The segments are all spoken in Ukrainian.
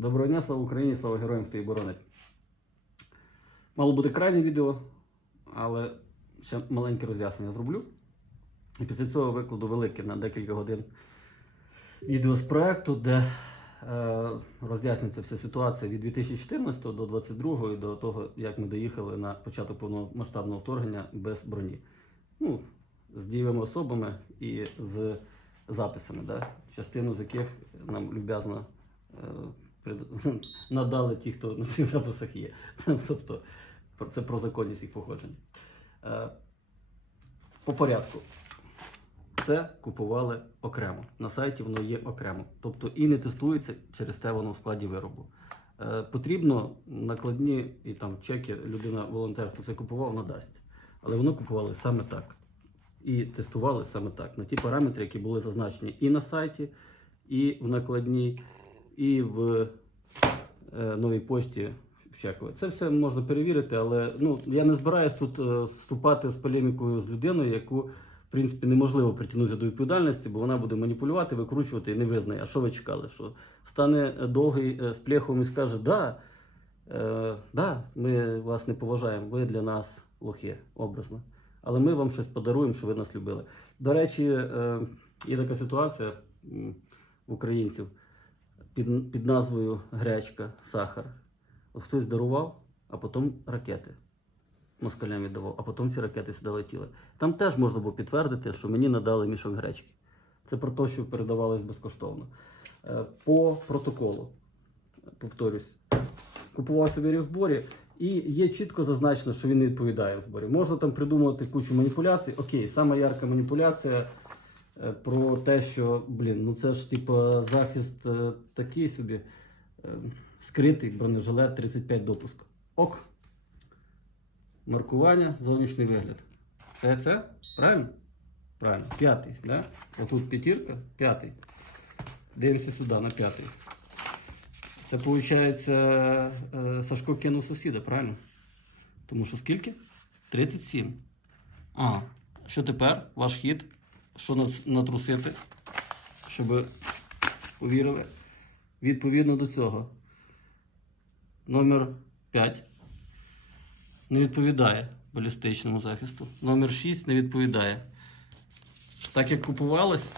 Доброго дня, слава Україні, слава героям, хто її боронить. Мало буде крайнє відео, але ще маленьке роз'яснення зроблю. І після цього викладу велике на декілька годин відео з проекту, де е, роз'яснюється вся ситуація від 2014 до 2022 до того, як ми доїхали на початок повномасштабного вторгнення без броні. Ну, з дієвими особами і з записами, да? частину з яких нам люб'язно е, надали ті, хто на цих записах є. Тобто це про законність їх походження. Е, По порядку. Це купували окремо. На сайті воно є окремо. Тобто і не тестується, через те воно в складі виробу. Е, потрібно накладні і там чеки, людина, волонтер, хто це купував, надасть. Але воно купували саме так. І тестували саме так. На ті параметри, які були зазначені і на сайті, і в накладній, і в е, новій пошті в чекові. Це все можна перевірити, але ну, я не збираюсь тут е, вступати з полемікою з людиною, яку в принципі неможливо притягнути до відповідальності, бо вона буде маніпулювати, викручувати і не визнає. А що ви чекали? Що стане довгий е, з плєхом і скаже, да, е, да, ми вас не поважаємо, ви для нас лохи, образно. Але ми вам щось подаруємо, що ви нас любили. До речі, е, є така ситуація в українців під, під назвою гречка, сахар. От хтось дарував, а потім ракети москалям віддавав, а потім ці ракети сюди летіли. Там теж можна було підтвердити, що мені надали мішок гречки. Це про те, що передавалось безкоштовно. Е, По протоколу, повторюсь, купувався вірі в зборі, і є чітко зазначено, що він не відповідає в зборі. Можна там придумувати кучу маніпуляцій. Окей, сама ярка маніпуляція про те, що, блін, ну це ж типу захист е, такий собі е, скритий бронежилет 35 допуск. Ок. Маркування, зовнішній вигляд. Це це? Правильно? Правильно. П'ятий, да? Отут п'ятірка, п'ятий. Дивимося сюди на п'ятий. Це виходить, Сашко кинув сусіда, правильно? Тому що скільки? 37. А, що тепер? Ваш хід? Що натрусити? Щоб повірили? Відповідно до цього. Номер 5 не відповідає балістичному захисту. Номер 6 не відповідає. Так як купувалось,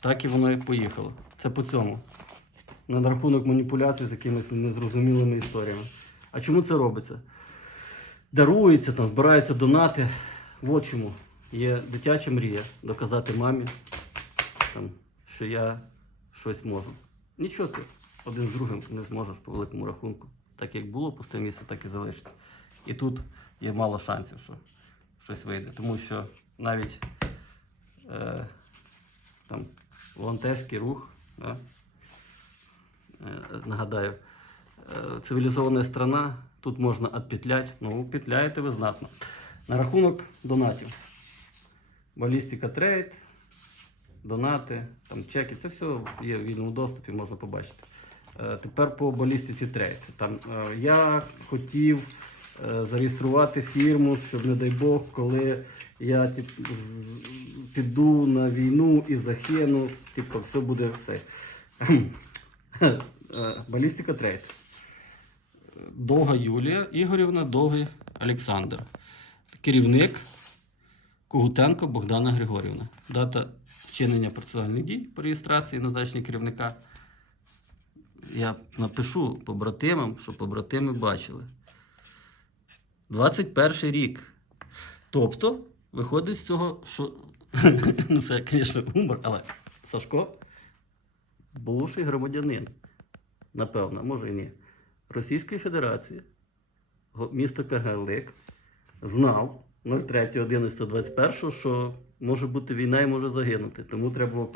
так і воно і поїхало. Це по цьому. На рахунок маніпуляцій з якимись незрозумілими історіями. А чому це робиться? Дарується, там, збираються донати. От чому. Є дитяча мрія доказати мамі, там, що я щось можу. Нічого ти один з другим не зможеш по великому рахунку. Так як було пусте місце, так і залишиться. І тут є мало шансів, що щось вийде. Тому що навіть е, там, волонтерський рух, да? е, нагадаю, е, цивілізована страна, тут можна відпетлять. Ну, петляєте ви знатно. На рахунок донатів. Балістика трейд, донати, там чеки, це все є в вільному доступі, можна побачити. Е, Тепер по балістиці трейд. Там, е, я хотів е, зареєструвати фірму, щоб, не дай Бог, коли я тип, піду на війну і загину, типу, все буде все. Е, Балістика трейд. Довга Юлія Ігорівна, довгий Олександр. Керівник Когутенко Богдана Григорівна. Дата вчинення процесуальних дій по реєстрації назначення керівника. Я напишу побратимам, щоб побратими бачили. 21 рік. Тобто, виходить з цього, що. ну, це, звісно, гумор, але Сашко бувший громадянин. Напевно, може і ні. Російської Федерації, місто Кагарлик, знав 03.11.21, що може бути війна і може загинути. Тому треба було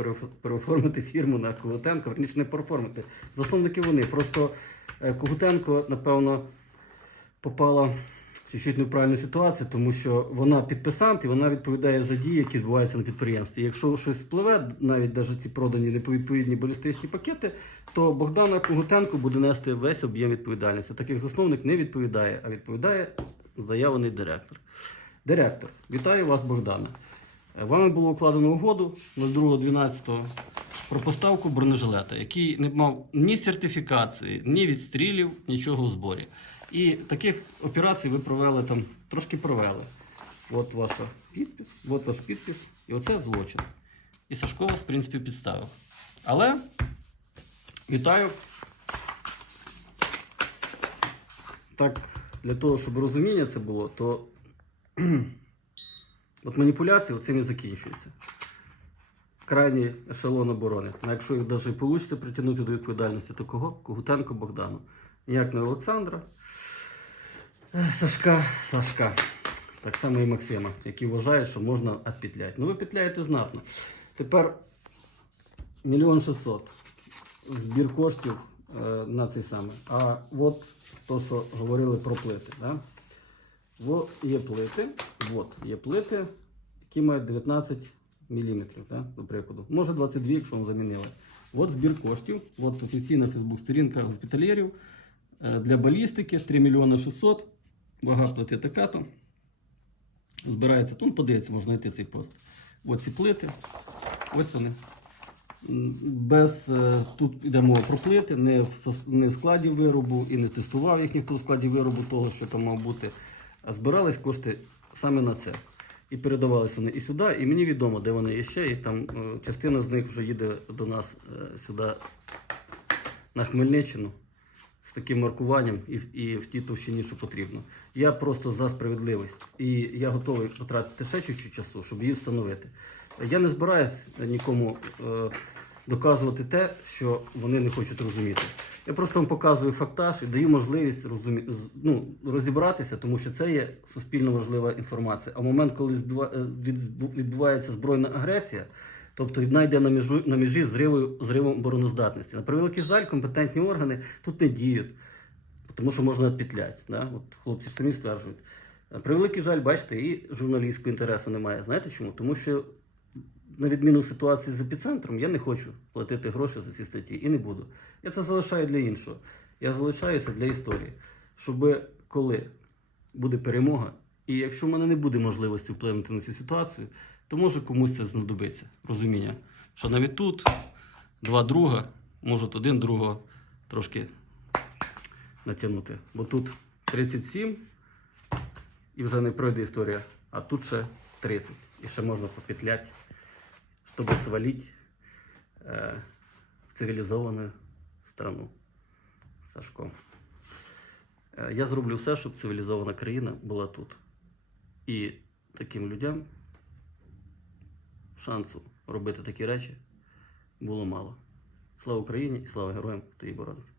переоформити фірму на Когутенко, верніше не переоформити. Засновники вони. Просто е, Когутенко, напевно, попала чуть-чуть не в правильну ситуацію, тому що вона підписант і вона відповідає за дії, які відбуваються на підприємстві. Якщо щось спливе, навіть навіть ці продані не по відповідні балістичні пакети, то Богдана Когутенко буде нести весь об'єм відповідальності. Так як засновник не відповідає, а відповідає заявлений директор. Директор, вітаю вас, Богдана. Е, Вами було укладено угоду 02.12 про поставку бронежилета, який не мав ні сертифікації, ні відстрілів, нічого у зборі. І таких операцій ви провели там, трошки провели. От ваш підпис, от ваш підпис, і оце злочин. І Сашко вас, в принципі, підставив. Але вітаю. Так, для того, щоб розуміння це було, то от маніпуляції цим і закінчуються. Крайній ешелон оборони. А якщо їх навіть вийде притягнути до відповідальності, то кого? Когутенко Богдану. Ніяк не Олександра. Сашка, Сашка. Так само і Максима, які вважають, що можна відпетляти. Ну ви петляєте знатно. Тепер мільйон шістсот. Збір коштів е, на цей самий. А от то, що говорили про плити. Да? Во є плити, от є плити, які мають 19 мм, да, до прикладу. Може 22, якщо ми замінили. От збір коштів, от офіційна фейсбук-сторінка госпітальєрів е, для балістики 3 мільйони 600. Вага плити така то. Збирається, тут подивіться, можна знайти цей пост. Ось ці плити. Ось вони. Без, е, тут йде мова про плити, не в, не в складі виробу і не тестував їх ніхто в складі виробу того, що там мав бути. А збирались кошти саме на це. І передавались вони і сюди, і мені відомо, де вони є ще. І там е, частина з них вже їде до нас е, сюди на Хмельниччину з таким маркуванням і, і в тій товщині, що потрібно. Я просто за справедливість. І я готовий потратити ще чуть-чуть часу, щоб її встановити. Я не збираюсь нікому е, доказувати те, що вони не хочуть розуміти. Я просто вам показую фактаж і даю можливість розумі... ну, розібратися, тому що це є суспільно важлива інформація. А в момент, коли е, відбувається збройна агресія, тобто вона йде на, межу... на межі зриву... зривом обороноздатності. На превеликий жаль, компетентні органи тут не діють, тому що можна підпетляти. Да? От хлопці самі стверджують. На превеликий жаль, бачите, і журналістського інтересу немає. Знаєте чому? Тому що, на відміну ситуації з епіцентром, я не хочу платити гроші за ці статті і не буду. Я це залишаю для іншого. Я залишаюся для історії. Щоб коли буде перемога, і якщо в мене не буде можливості вплинути на цю ситуацію, то може комусь це знадобиться. Розуміння, що навіть тут два друга можуть один другого трошки натягнути. Бо тут 37 і вже не пройде історія, а тут ще 30. І ще можна попетляти, щоб свалить э, в цивілізовану страну. Сашко. Е, Я зроблю все, щоб цивілізована країна була тут. І таким людям шансу робити такі речі було мало. Слава Україні і слава героям, хто її боронить.